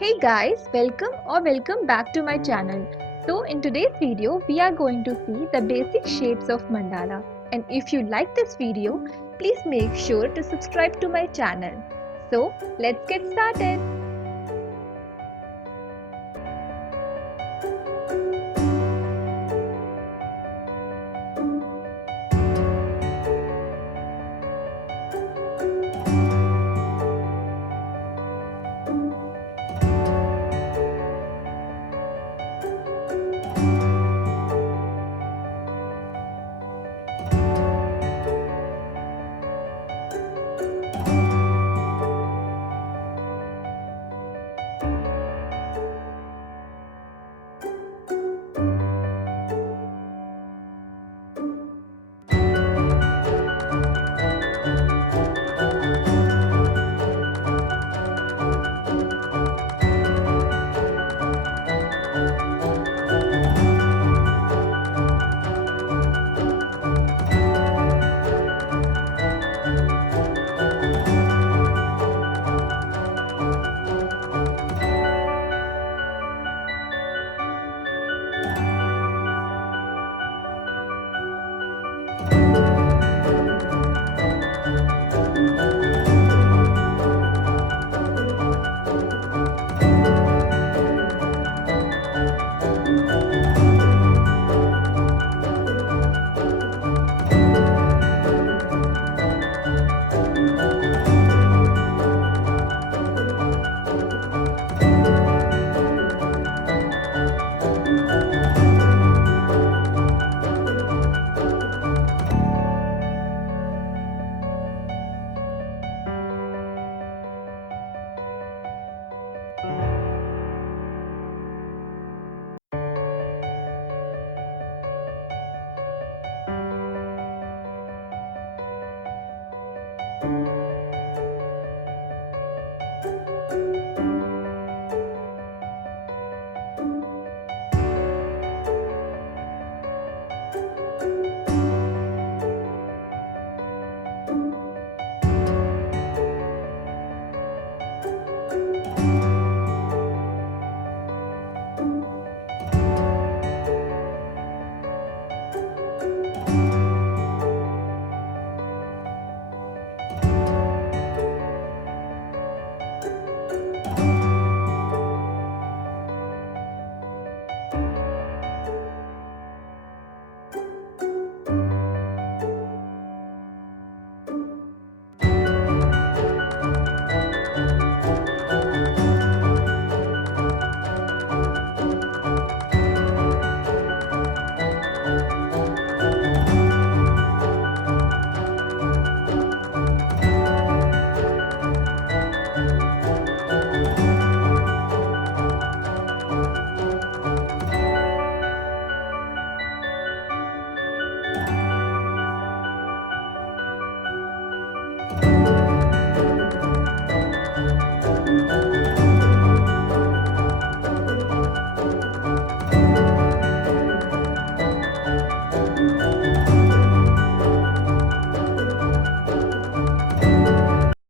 Hey guys, welcome back to my channel. So in today's video, we are going to see the basic shapes of mandala. And if you like this video, please make sure to subscribe to my channel. So let's get started.